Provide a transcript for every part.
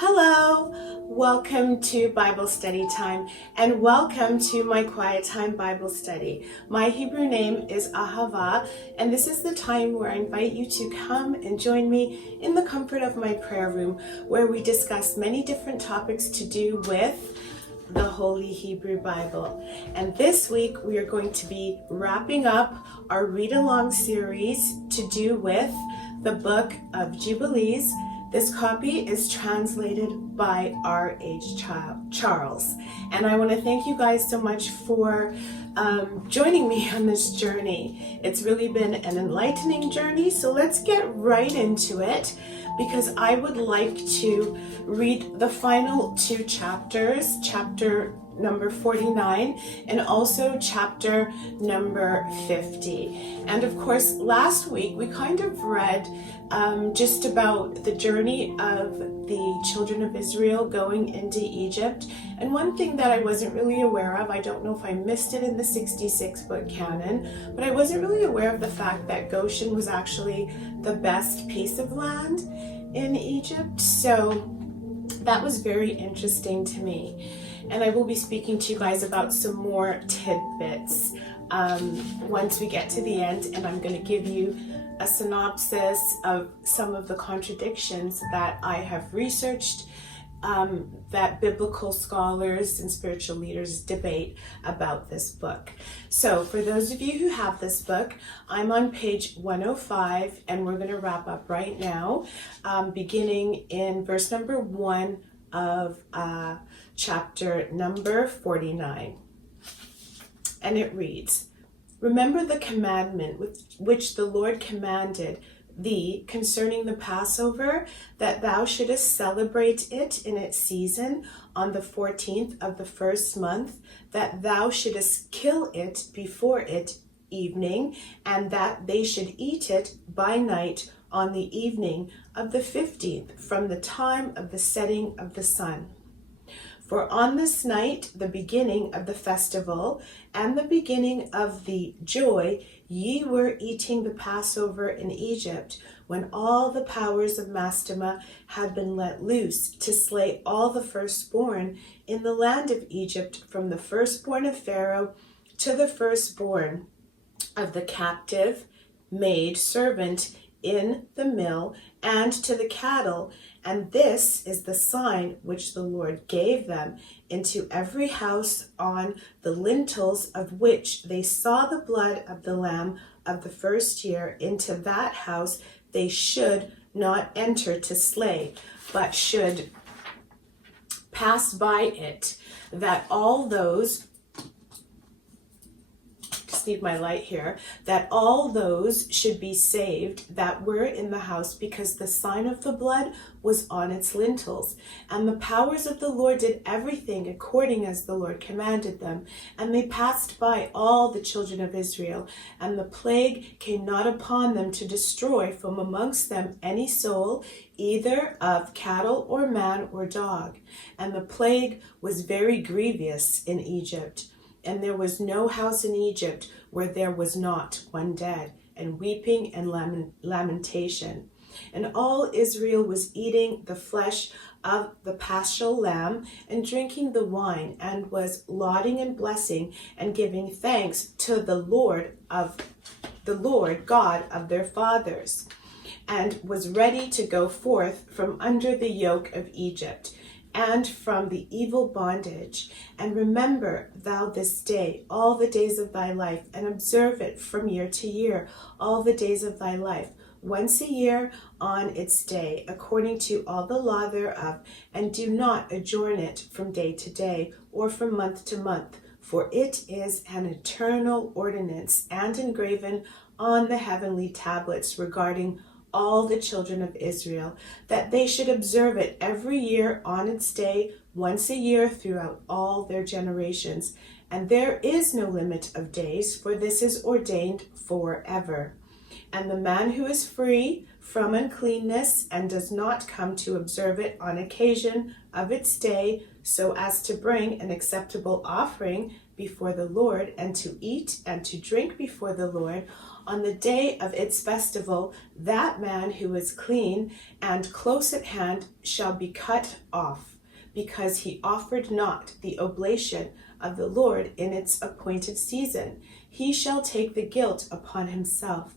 Hello, welcome to Bible study time and welcome to my quiet time Bible study. My Hebrew name is Ahava and this is the time where I invite you to come and join me in the comfort of my prayer room where we discuss many different topics to do with the Holy Hebrew Bible. And this week we are going to be wrapping up our read-along series to do with the book of Jubilees. This copy is translated by R.H. Charles. And I want to thank you guys so much for joining me on this journey. It's really been an enlightening journey, so let's get right into it because I would like to read the final two chapters, chapter number 49 and also chapter number 50. And of course, last week we kind of read just about the journey of the children of Israel going into Egypt. And one thing that I wasn't really aware of, I don't know if I missed it in the 66 book canon, but I wasn't really aware of the fact that Goshen was actually the best piece of land in Egypt. So that was very interesting to me. And I will be speaking to you guys about some more tidbits once we get to the end, and I'm going to give you a synopsis of some of the contradictions that I have researched that biblical scholars and spiritual leaders debate about this book. So for those of you who have this book, I'm on page 105 and we're going to wrap up right now, beginning in verse number 1 of chapter number 49. And it reads, "Remember the commandment which the Lord commanded thee concerning the Passover, that thou shouldest celebrate it in its season on the 14th of the first month, that thou shouldest kill it before it evening, and that they should eat it by night on the evening of the 15th, from the time of the setting of the sun. For on this night, the beginning of the festival, and the beginning of the joy, ye were eating the Passover in Egypt, when all the powers of Mastema had been let loose to slay all the firstborn in the land of Egypt, from the firstborn of Pharaoh to the firstborn of the captive maid servant in the mill, and to the cattle. And this is the sign which the Lord gave them into every house, on the lintels of which they saw the blood of the lamb of the first year. Into that house they should not enter to slay, but should pass by it, that all those," just need my light here, "that all those should be saved that were in the house, because the sign of the blood was on its lintels. And the powers of the Lord did everything according as the Lord commanded them. And they passed by all the children of Israel, and the plague came not upon them to destroy from amongst them any soul, either of cattle or man or dog. And the plague was very grievous in Egypt. And there was no house in Egypt where there was not one dead, and weeping and lamentation. And all Israel was eating the flesh of the paschal lamb, and drinking the wine, and was lauding and blessing, and giving thanks to the Lord God of their fathers, and was ready to go forth from under the yoke of Egypt, and from the evil bondage. And remember thou this day all the days of thy life, and observe it from year to year all the days of thy life, once a year on its day, according to all the law thereof, and do not adjourn it from day to day, or from month to month, for it is an eternal ordinance, and engraven on the heavenly tablets regarding all the children of Israel, that they should observe it every year on its day, once a year throughout all their generations. And there is no limit of days, for this is ordained forever. And the man who is free from uncleanness, and does not come to observe it on occasion of its day, so as to bring an acceptable offering before the Lord, and to eat and to drink before the Lord On the day of its festival, that man who is clean and close at hand shall be cut off, because he offered not the oblation of the Lord in its appointed season. He shall take the guilt upon himself.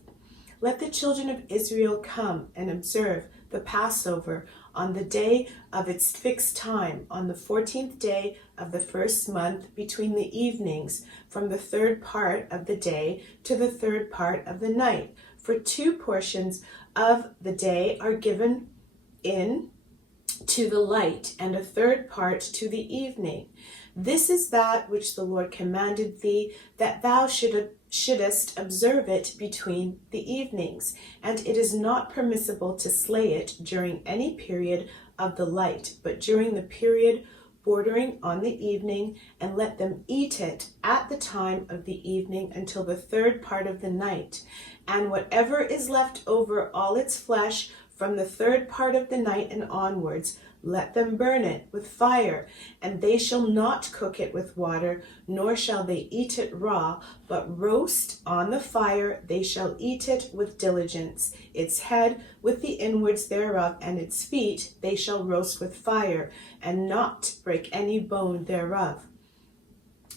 Let the children of Israel come and observe the Passover on the day of its fixed time, on the 14th day of the first month, between the evenings, from the third part of the day to the third part of the night. For 2 portions of the day are given in to the light, and a third part to the evening. This is that which the Lord commanded thee, that thou shouldest observe it between the evenings. And it is not permissible to slay it during any period of the light, but during the period bordering on the evening, and let them eat it at the time of the evening until the third part of the night. And whatever is left over, all its flesh, from the third part of the night and onwards, let them burn it with fire, and they shall not cook it with water, nor shall they eat it raw, but roast on the fire they shall eat it with diligence. Its head with the inwards thereof, and its feet they shall roast with fire, and not break any bone thereof.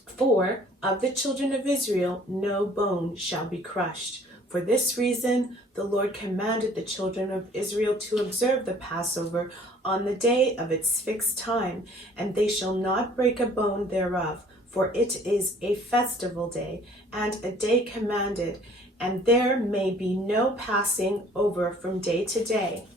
For of the children of Israel no bone shall be crushed. For this reason the Lord commanded the children of Israel to observe the Passover on the day of its fixed time, and they shall not break a bone thereof, for it is a festival day, and a day commanded, and there may be no passing over from day to day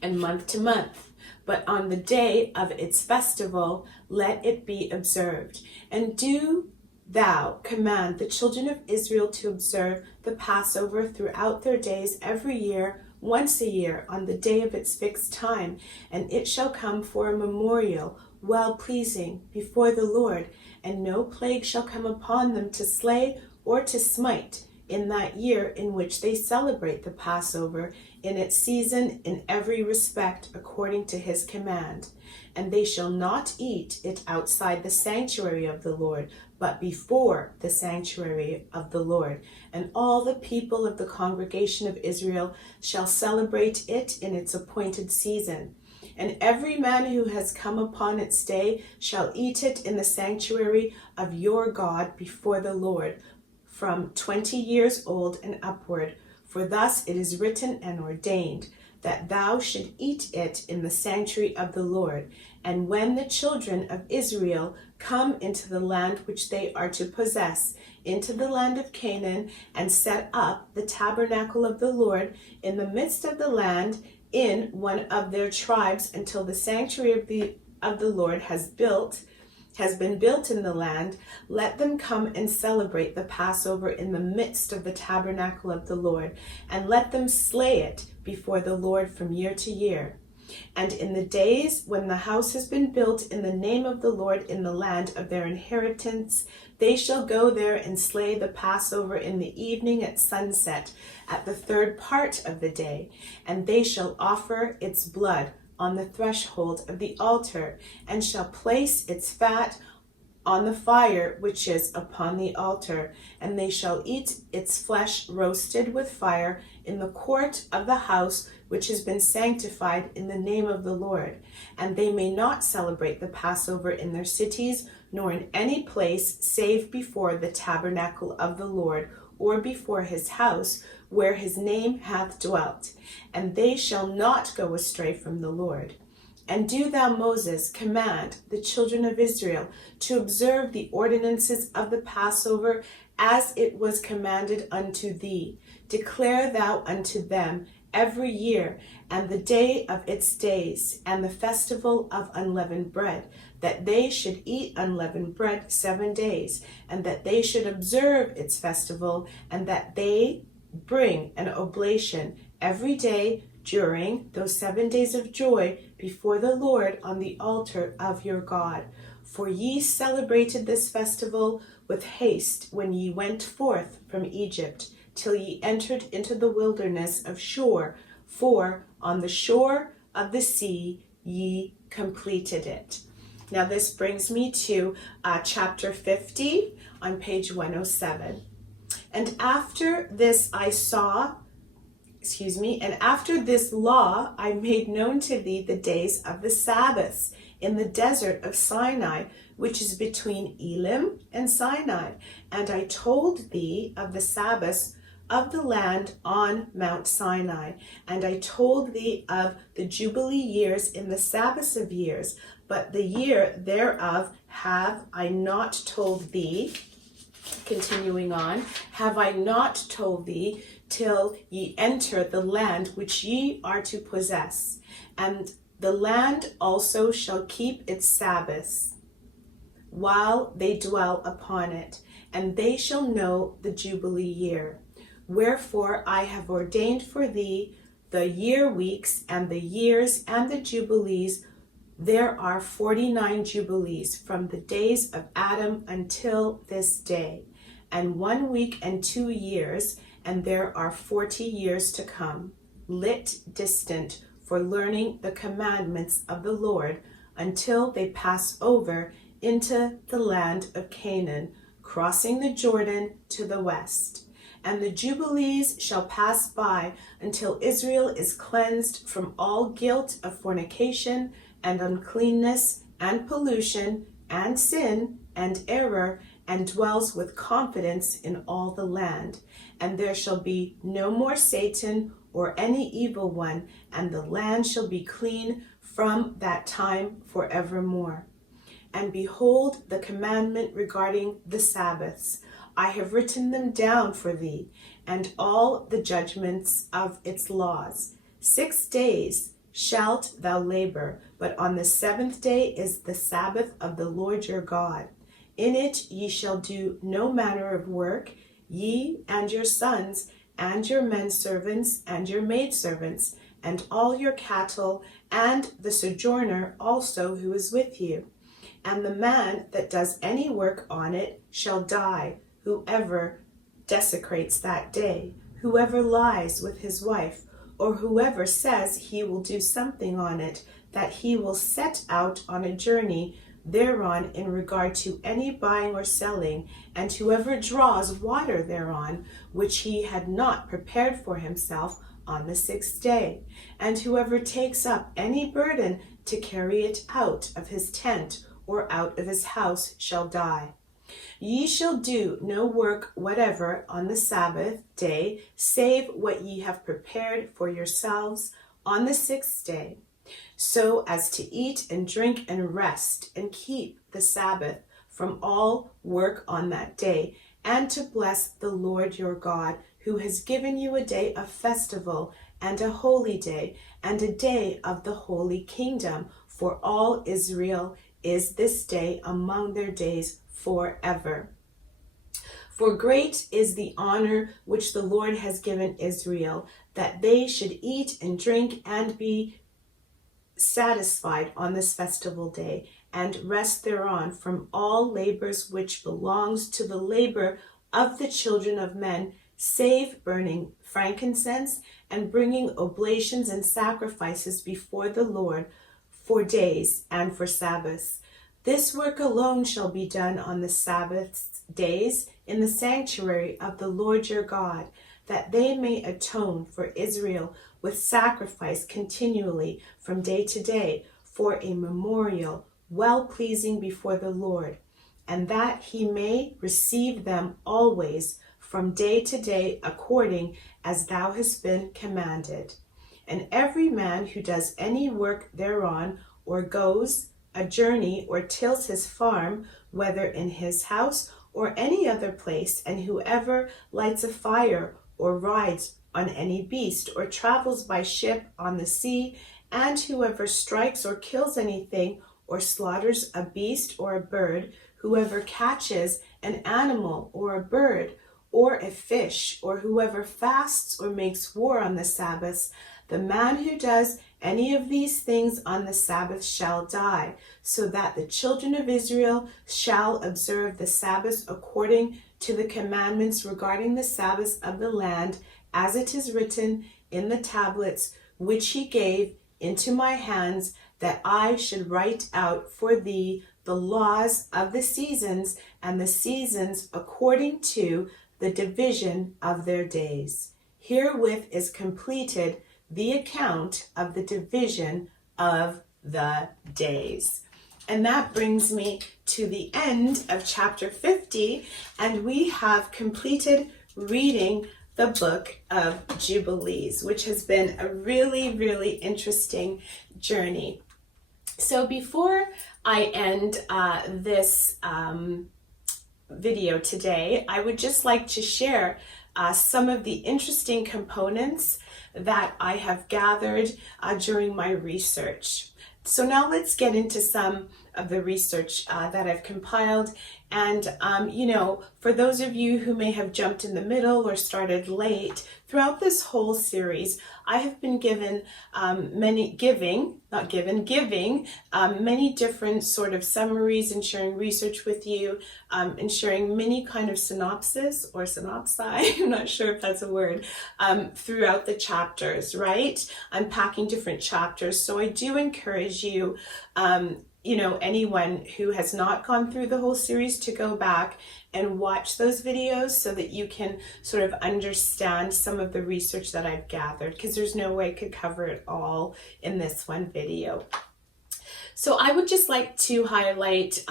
and month to month. But on the day of its festival let it be observed. And do thou command the children of Israel to observe the Passover throughout their days every year, once a year, on the day of its fixed time. And it shall come for a memorial, well-pleasing before the Lord. And no plague shall come upon them to slay or to smite in that year in which they celebrate the Passover, in its season, in every respect, according to his command. And they shall not eat it outside the sanctuary of the Lord, but before the sanctuary of the Lord. And all the people of the congregation of Israel shall celebrate it in its appointed season. And every man who has come upon its day shall eat it in the sanctuary of your God before the Lord, from 20 years old and upward. For thus it is written and ordained, that thou should eat it in the sanctuary of the Lord. And when the children of Israel come into the land which they are to possess, into the land of Canaan, and set up the tabernacle of the Lord in the midst of the land, in one of their tribes, until the sanctuary of the Lord has been built in the land, let them come and celebrate the Passover in the midst of the tabernacle of the Lord, and let them slay it before the Lord from year to year. And in the days when the house has been built in the name of the Lord in the land of their inheritance, they shall go there and slay the Passover in the evening at sunset, at the third part of the day, and they shall offer its blood on the threshold of the altar, and shall place its fat on the fire which is upon the altar, and they shall eat its flesh roasted with fire in the court of the house which has been sanctified in the name of the Lord. And they may not celebrate the Passover in their cities, nor in any place save before the tabernacle of the Lord, or before his house, where his name hath dwelt. And they shall not go astray from the Lord. And do thou, Moses, command the children of Israel to observe the ordinances of the Passover as it was commanded unto thee. Declare thou unto them every year, and the day of its days, and the festival of unleavened bread, that they should eat unleavened bread 7 days, and that they should observe its festival, and that they bring an oblation every day during those 7 days of joy before the Lord on the altar of your God. For ye celebrated this festival with haste when ye went forth from Egypt, till ye entered into the wilderness of Shur, for on the shore of the sea ye completed it. Now this brings me to chapter 50 on page 107. And after this law I made known to thee the days of the Sabbaths in the desert of Sinai, which is between Elim and Sinai. And I told thee of the Sabbaths of the land on Mount Sinai. And I told thee of the Jubilee years in the Sabbaths of years, but the year thereof have I not told thee. Continuing on, have I not told thee till ye enter the land which ye are to possess? And the land also shall keep its Sabbaths while they dwell upon it, and they shall know the Jubilee year. Wherefore I have ordained for thee the year weeks and the years and the Jubilees. There are 49 Jubilees from the days of Adam until this day, and 1 week and 2 years, and there are 40 years to come, lit distant for learning the commandments of the Lord, until they pass over into the land of Canaan, crossing the Jordan to the west. And the Jubilees shall pass by until Israel is cleansed from all guilt of fornication and uncleanness and pollution and sin and error, and dwells with confidence in all the land. And there shall be no more Satan or any evil one, and the land shall be clean from that time forevermore. And behold, the commandment regarding the Sabbaths, I have written them down for thee, and all the judgments of its laws. 6 days shalt thou labor, but on the 7th day is the Sabbath of the Lord your God. In it ye shall do no manner of work, ye and your sons, and your menservants, and your maidservants, and all your cattle, and the sojourner also who is with you. And the man that does any work on it shall die, whoever desecrates that day, whoever lies with his wife, or whoever says he will do something on it, that he will set out on a journey thereon in regard to any buying or selling, and whoever draws water thereon, which he had not prepared for himself on the 6th day, and whoever takes up any burden to carry it out of his tent or out of his house shall die. Ye shall do no work whatever on the Sabbath day, save what ye have prepared for yourselves on the 6th day, so as to eat and drink and rest and keep the Sabbath from all work on that day, and to bless the Lord your God, who has given you a day of festival and a holy day and a day of the holy kingdom. For all Israel is this day among their days forever. For great is the honor which the Lord has given Israel, that they should eat and drink and be satisfied on this festival day, and rest thereon from all labors which belongs to the labor of the children of men, save burning frankincense and bringing oblations and sacrifices before the Lord for days and for Sabbaths. This work alone shall be done on the Sabbath days in the sanctuary of the Lord your God, that they may atone for Israel with sacrifice continually from day to day, for a memorial well-pleasing before the Lord, and that he may receive them always from day to day according as thou hast been commanded. And every man who does any work thereon, or goes a journey, or tills his farm, whether in his house or any other place, and whoever lights a fire, or rides on any beast, or travels by ship on the sea, and whoever strikes or kills anything, or slaughters a beast or a bird, whoever catches an animal or a bird, or a fish, or whoever fasts or makes war on the Sabbaths, the man who does any of these things on the Sabbath shall die, so that the children of Israel shall observe the Sabbath according to the commandments regarding the Sabbaths of the land, as it is written in the tablets which he gave into my hands, that I should write out for thee the laws of the seasons, and the seasons according to the division of their days. Herewith is completed the account of the division of the days. And that brings me to the end of chapter 50, and we have completed reading the book of Jubilees, which has been a really, really interesting journey. So before I end this video today, I would just like to share some of the interesting components that I have gathered during my research. So now let's get into some of the research that I've compiled. And, for those of you who may have jumped in the middle or started late, throughout this whole series, I have been giving many different sort of summaries and sharing research with you, and sharing many kind of synopsis or synopsi, I'm not sure if that's a word, throughout the chapters, right? Unpacking different chapters. So I do encourage you, anyone who has not gone through the whole series to go back and watch those videos so that you can sort of understand some of the research that I've gathered, because there's no way I could cover it all in this one video. So I would just like to highlight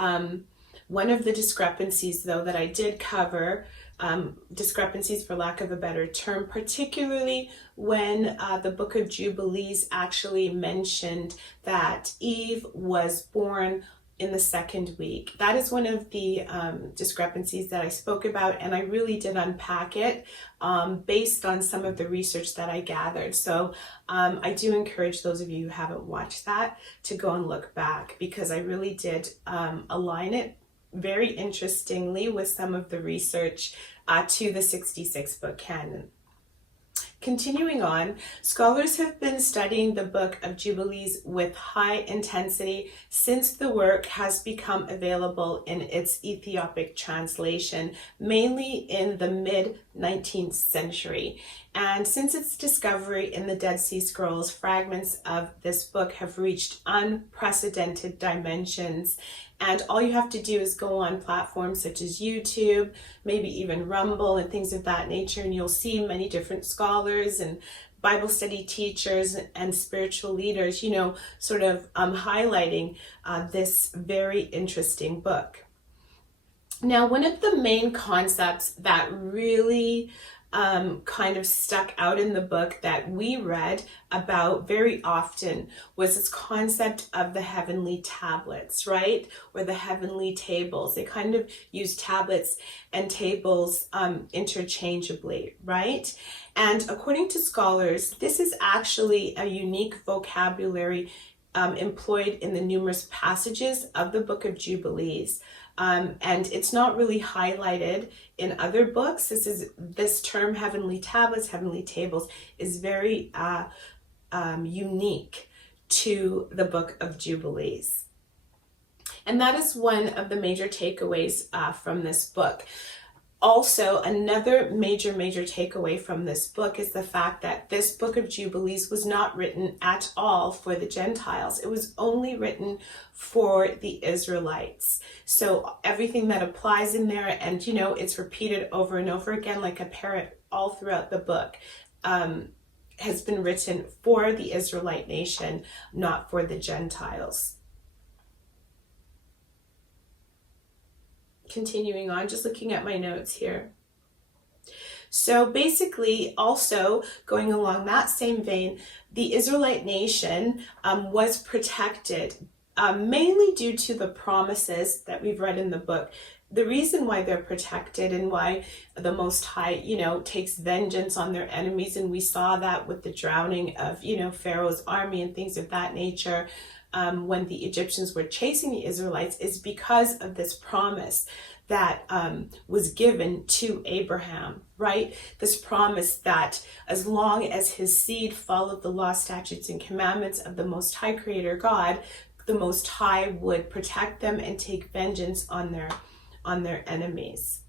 one of the discrepancies, though, that I did cover, discrepancies for lack of a better term, particularly when the book of Jubilees actually mentioned that Eve was born in the second week. That is one of the discrepancies that I spoke about, and I really did unpack it based on some of the research that I gathered. So I do encourage those of you who haven't watched that to go and look back, because I really did align it very interestingly with some of the research to the 66 book canon. Continuing on, scholars have been studying the book of Jubilees with high intensity since the work has become available in its Ethiopic translation, mainly in the mid-19th century. And since its discovery in the Dead Sea Scrolls, fragments of this book have reached unprecedented dimensions. And all you have to do is go on platforms such as YouTube, maybe even Rumble and things of that nature, and you'll see many different scholars and Bible study teachers and spiritual leaders, sort of highlighting this very interesting book. Now, one of the main concepts that really kind of stuck out in the book that we read about very often was this concept of the heavenly tablets, right? Or the heavenly tables. They kind of use tablets and tables interchangeably, right? And according to scholars, this is actually a unique vocabulary employed in the numerous passages of the book of Jubilees. And it's not really highlighted in other books. This term, heavenly tablets, heavenly tables, is very unique to the book of Jubilees. And that is one of the major takeaways from this book. Also, another major takeaway from this book is the fact that this book of Jubilees was not written at all for the Gentiles. It was only written for the Israelites. So everything that applies in there, and it's repeated over and over again like a parrot all throughout the book, has been written for the Israelite nation, not for the Gentiles. Continuing on, just looking at my notes here. So basically, also going along that same vein, the Israelite nation was protected mainly due to the promises that we've read in the book. The reason why they're protected and why the Most High, takes vengeance on their enemies, and we saw that with the drowning of, Pharaoh's army and things of that nature, when the Egyptians were chasing the Israelites, is because of this promise that was given to Abraham, right? This promise that as long as his seed followed the law, statutes, and commandments of the Most High Creator God, the Most High would protect them and take vengeance on their enemies.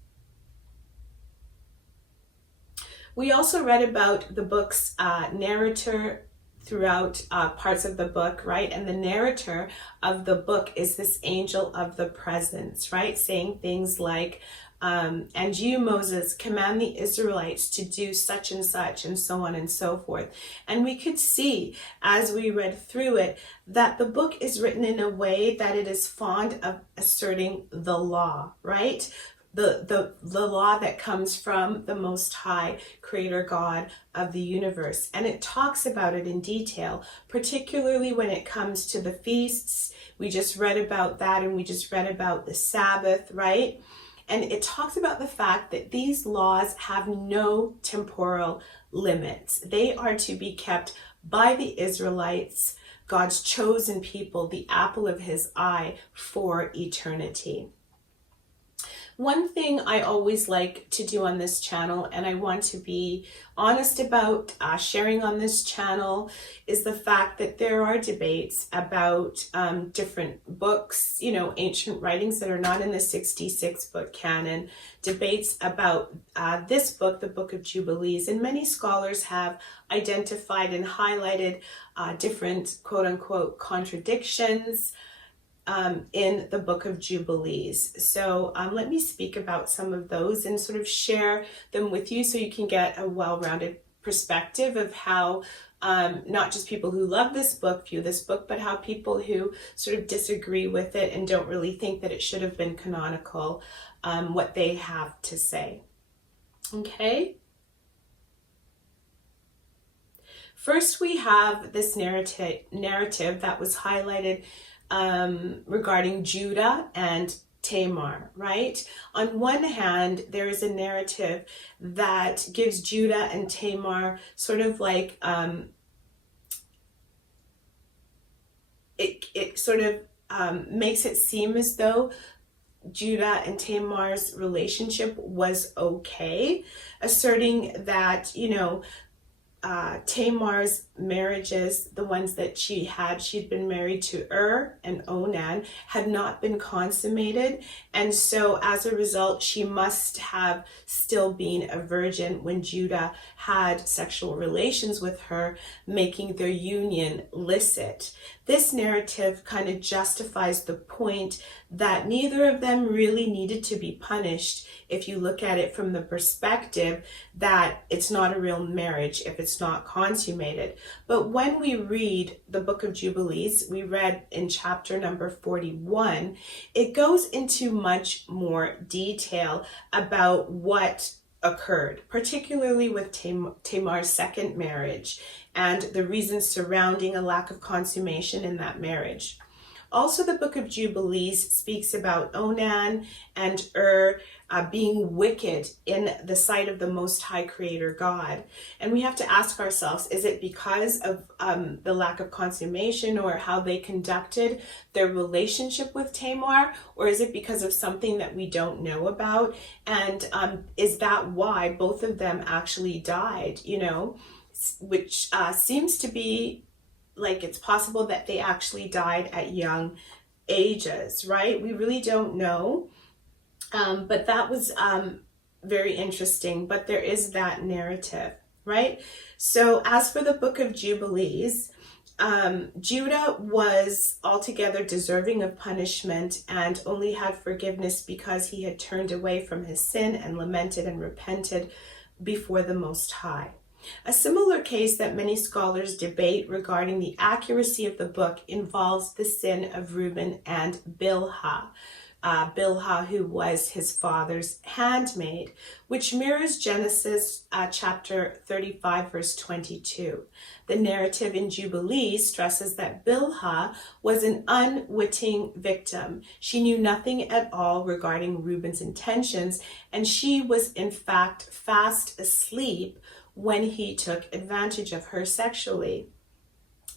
We also read about the book's narrator throughout parts of the book, right? And the narrator of the book is this angel of the presence, right? Saying things like, and you, Moses, command the Israelites to do such and such, and so on and so forth. And we could see as we read through it that the book is written in a way that it is fond of asserting the law, right? The law that comes from the Most High, Creator God of the universe. And it talks about it in detail, particularly when it comes to the feasts. We just read about that, and we just read about the Sabbath, right? And it talks about the fact that these laws have no temporal limits. They are to be kept by the Israelites, God's chosen people, the apple of his eye, for eternity. One thing I always like to do on this channel, and I want to be honest about sharing on this channel, is the fact that there are debates about different books, ancient writings that are not in the 66 book canon, debates about this book, the Book of Jubilees, and many scholars have identified and highlighted different quote-unquote contradictions in the Book of Jubilees. So let me speak about some of those and sort of share them with you so you can get a well-rounded perspective of how not just people who love this book view this book, but how people who sort of disagree with it and don't really think that it should have been canonical, what they have to say. Okay? First, we have this narrative that was highlighted regarding Judah and Tamar, right? On one hand, there is a narrative that gives Judah and Tamar sort of like, it sort of makes it seem as though Judah and Tamar's relationship was okay, asserting that, Tamar's marriages, the ones that she'd been married to and Onan, had not been consummated. And so as a result, she must have still been a virgin when Judah had sexual relations with her, making their union licit. This narrative kind of justifies the point that neither of them really needed to be punished if you look at it from the perspective that it's not a real marriage if it's not consummated. But when we read the Book of Jubilees, we read in chapter number 41, it goes into much more detail about what occurred, particularly with Tamar's second marriage and the reasons surrounding a lack of consummation in that marriage. Also, the Book of Jubilees speaks about Onan and being wicked in the sight of the Most High Creator God. And we have to ask ourselves, is it because of the lack of consummation or how they conducted their relationship with Tamar? Or is it because of something that we don't know about? And is that why both of them actually died, which seems to be like it's possible that they actually died at young ages, right? We really don't know. But that was very interesting. But there is that narrative, right? So as for the Book of Jubilees, Judah was altogether deserving of punishment and only had forgiveness because he had turned away from his sin and lamented and repented before the Most High. A similar case that many scholars debate regarding the accuracy of the book involves the sin of Reuben and Bilhah. Bilhah, who was his father's handmaid, which mirrors Genesis chapter 35, verse 22. The narrative in Jubilees stresses that Bilhah was an unwitting victim. She knew nothing at all regarding Reuben's intentions, and she was in fact fast asleep when he took advantage of her sexually.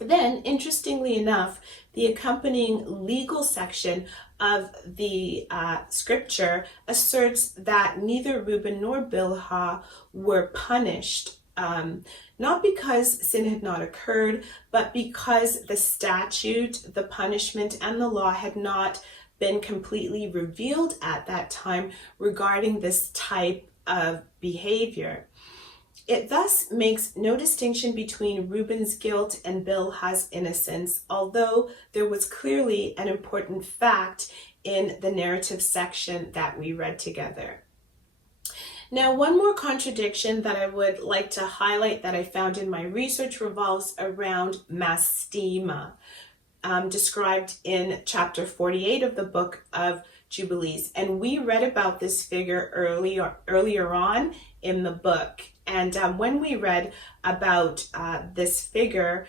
Then, interestingly enough, the accompanying legal section of the scripture asserts that neither Reuben nor Bilhah were punished, not because sin had not occurred, but because the statute, the punishment, and the law had not been completely revealed at that time regarding this type of behavior. It thus makes no distinction between Reuben's guilt and Bilhah's innocence, although there was clearly an important fact in the narrative section that we read together. Now, one more contradiction that I would like to highlight that I found in my research revolves around mastema, described in chapter 48 of the book of Jubilees. And we read about this figure earlier on in the book. And when we read about this figure,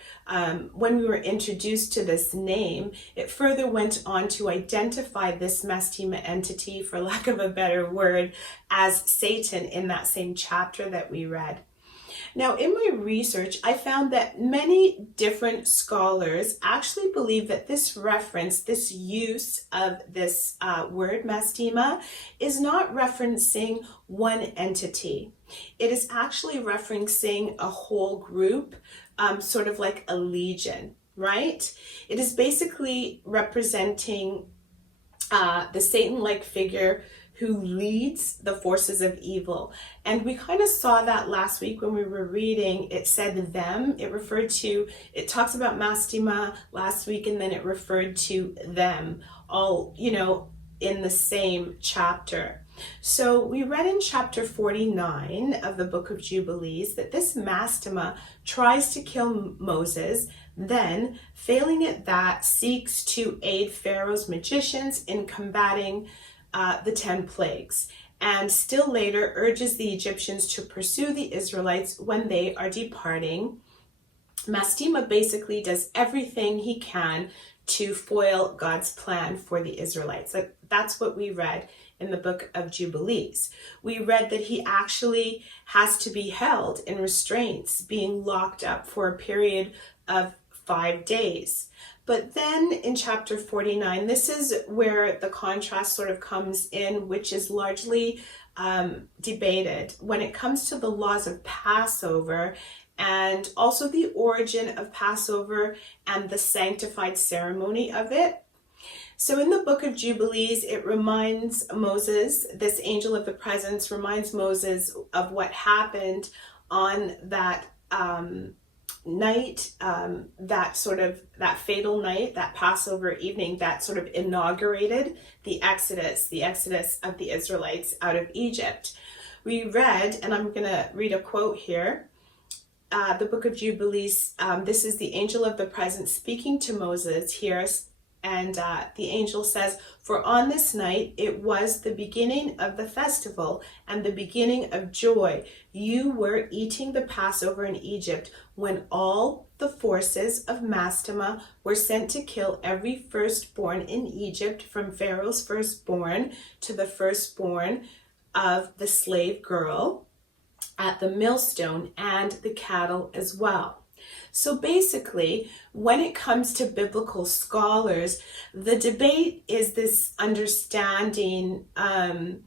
when we were introduced to this name, it further went on to identify this mastema entity, for lack of a better word, as Satan in that same chapter that we read. Now, in my research, I found that many different scholars actually believe that this reference, this use of this word mastema, is not referencing one entity. It is actually referencing a whole group, sort of like a legion, right? It is basically representing the Satan-like figure who leads the forces of evil. And we kind of saw that last week when we were reading. It said them, it talks about mastema last week, and then it referred to them, all, in the same chapter. So we read in chapter 49 of the book of Jubilees that this mastema tries to kill Moses, then, failing at that, seeks to aid Pharaoh's magicians in combating the 10 plagues, and still later urges the Egyptians to pursue the Israelites when they are departing. Mastema basically does everything he can to foil God's plan for the Israelites. That's what we read in the book of Jubilees. We read that he actually has to be held in restraints, being locked up for a period of 5 days. But then in chapter 49, this is where the contrast sort of comes in, which is largely debated when it comes to the laws of Passover, and also the origin of Passover and the sanctified ceremony of it. So in the book of Jubilees, it reminds Moses, this angel of the presence reminds Moses of what happened on that night, that fatal night, that Passover evening that sort of inaugurated the exodus of the Israelites out of Egypt. We read, and I'm going to read a quote here, the book of Jubilees, this is the angel of the presence speaking to Moses here, and the angel says, "For on this night it was the beginning of the festival and the beginning of joy. You were eating the Passover in Egypt when all the forces of Mastema were sent to kill every firstborn in Egypt, from Pharaoh's firstborn to the firstborn of the slave girl at the millstone and the cattle as well." So basically, when it comes to biblical scholars, the debate is this understanding and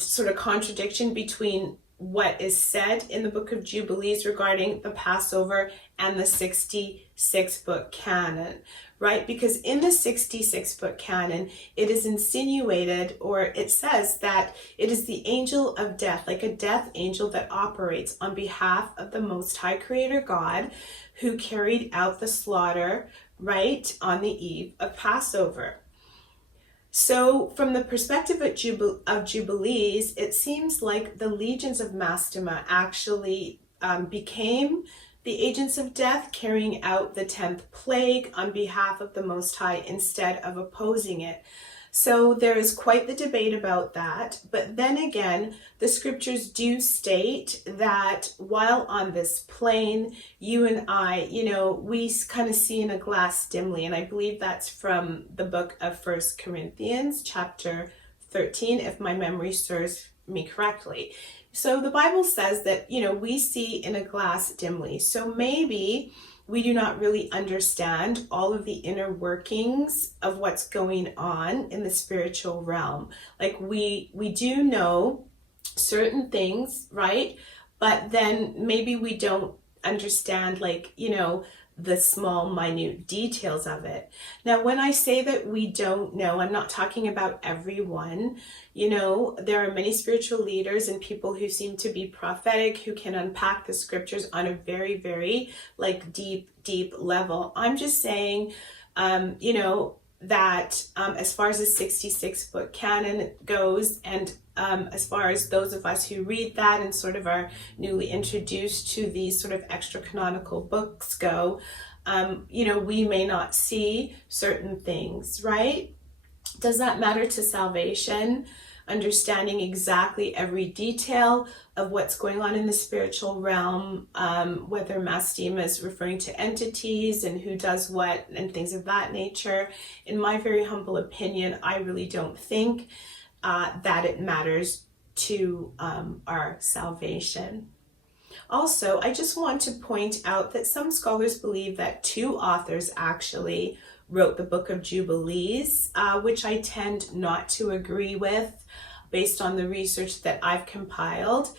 sort of contradiction between what is said in the book of Jubilees regarding the Passover and the 66-book canon, right? Because in the 66-book canon, it is insinuated, or it says that it is the angel of death, like a death angel that operates on behalf of the Most High Creator God, who carried out the slaughter, right, on the eve of Passover. So from the perspective of Jubilees, it seems like the legions of Mastema actually became the agents of death, carrying out the 10th plague on behalf of the Most High instead of opposing it. So there is quite the debate about that. But then again, the scriptures do state that while on this plane, you and I, we kind of see in a glass dimly. And I believe that's from the book of 1 Corinthians chapter 13, if my memory serves me correctly. So the Bible says that, we see in a glass dimly. So maybe we do not really understand all of the inner workings of what's going on in the spiritual realm. Like we do know certain things, right? But then maybe we don't understand, the small, minute details of it. Now, when I say that we don't know, I'm not talking about everyone. There are many spiritual leaders and people who seem to be prophetic, who can unpack the scriptures on a very, very deep level. I'm just saying, that as far as the 66 book canon goes, and as far as those of us who read that and sort of are newly introduced to these sort of extra canonical books go, we may not see certain things, right? Does that matter to salvation? Understanding exactly every detail of what's going on in the spiritual realm, whether mastema is referring to entities and who does what and things of that nature. In my very humble opinion, I really don't think that it matters to our salvation. Also, I just want to point out that some scholars believe that two authors actually wrote the book of Jubilees, which I tend not to agree with based on the research that I've compiled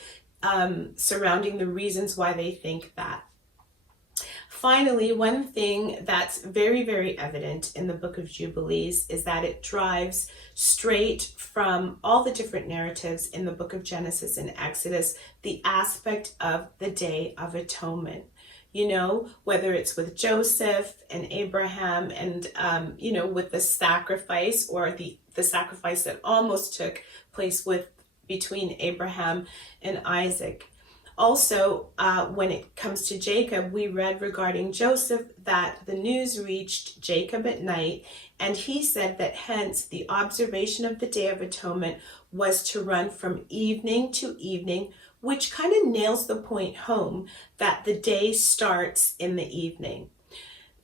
surrounding the reasons why they think that. Finally, one thing that's very, very evident in the book of Jubilees is that it drives straight from all the different narratives in the book of Genesis and Exodus, the aspect of the Day of Atonement. Whether it's with Joseph and Abraham and, with the sacrifice or the sacrifice that almost took place between Abraham and Isaac. Also, when it comes to Jacob, we read regarding Joseph that the news reached Jacob at night, and he said that hence the observation of the Day of Atonement was to run from evening to evening, which kind of nails the point home that the day starts in the evening.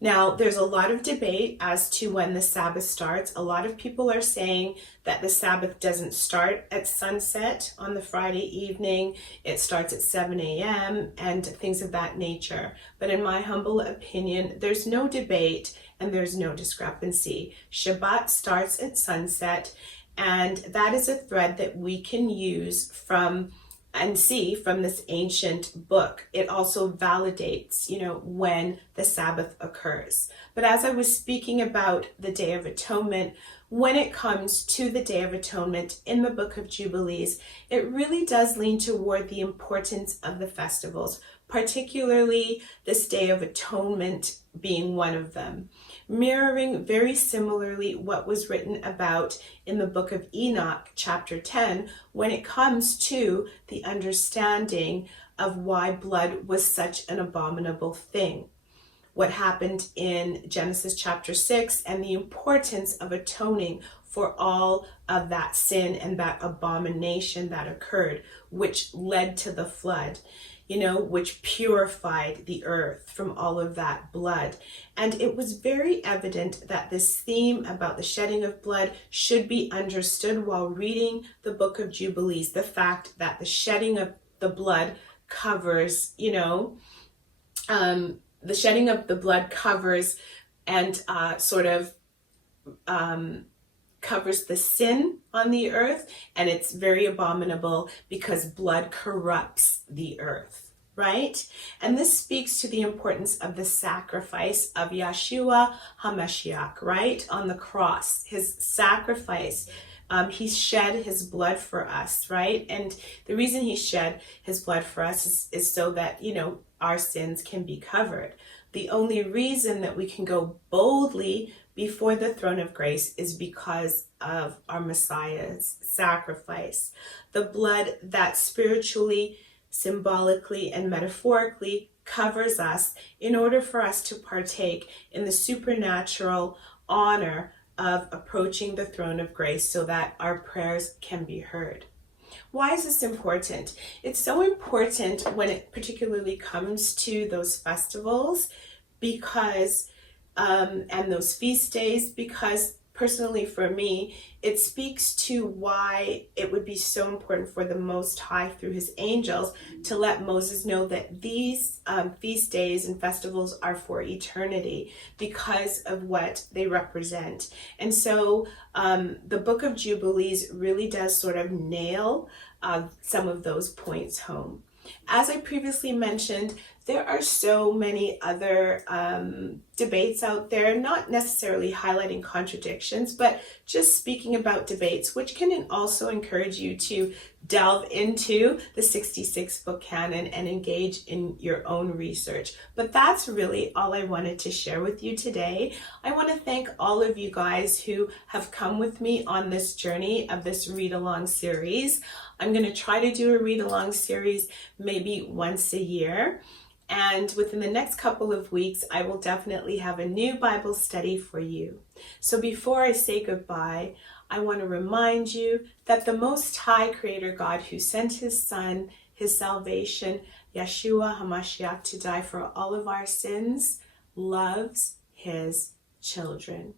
Now, there's a lot of debate as to when the Sabbath starts. A lot of people are saying that the Sabbath doesn't start at sunset on the Friday evening. It starts at 7 a.m. and things of that nature. But in my humble opinion, there's no debate and there's no discrepancy. Shabbat starts at sunset, and that is a thread that we can use and see from this ancient book. It also validates, when the Sabbath occurs. But as I was speaking about the Day of Atonement, when it comes to the Day of Atonement in the book of Jubilees, it really does lean toward the importance of the festivals, particularly this Day of Atonement being one of them, mirroring very similarly what was written about in the book of Enoch, chapter 10, when it comes to the understanding of why blood was such an abominable thing. What happened in Genesis chapter 6 and the importance of atoning for all of that sin and that abomination that occurred, which led to the flood, which purified the earth from all of that blood. And it was very evident that this theme about the shedding of blood should be understood while reading the book of Jubilees. The fact that the shedding of the blood covers, the shedding of the blood covers and covers the sin on the earth, and it's very abominable because blood corrupts the earth, right? And this speaks to the importance of the sacrifice of Yeshua HaMashiach, right? On the cross, his sacrifice. He shed his blood for us, right? And the reason he shed his blood for us is so that, our sins can be covered. The only reason that we can go boldly before the throne of grace is because of our Messiah's sacrifice. The blood that spiritually, symbolically, and metaphorically covers us in order for us to partake in the supernatural honor of approaching the throne of grace so that our prayers can be heard. Why is this important? It's so important when it particularly comes to those festivals because and those feast days, because personally for me, it speaks to why it would be so important for the Most High through his angels to let Moses know that these feast days and festivals are for eternity because of what they represent. And so the book of Jubilees really does sort of nail some of those points home. As I previously mentioned, there are so many other debates out there, not necessarily highlighting contradictions, but just speaking about debates, which can also encourage you to delve into the 66 book canon and engage in your own research. But that's really all I wanted to share with you today. I want to thank all of you guys who have come with me on this journey of this read-along series. I'm going to try to do a read-along series maybe once a year. And within the next couple of weeks, I will definitely have a new Bible study for you. So before I say goodbye, I want to remind you that the Most High Creator God, who sent His Son, His salvation, Yeshua HaMashiach, to die for all of our sins, loves His children.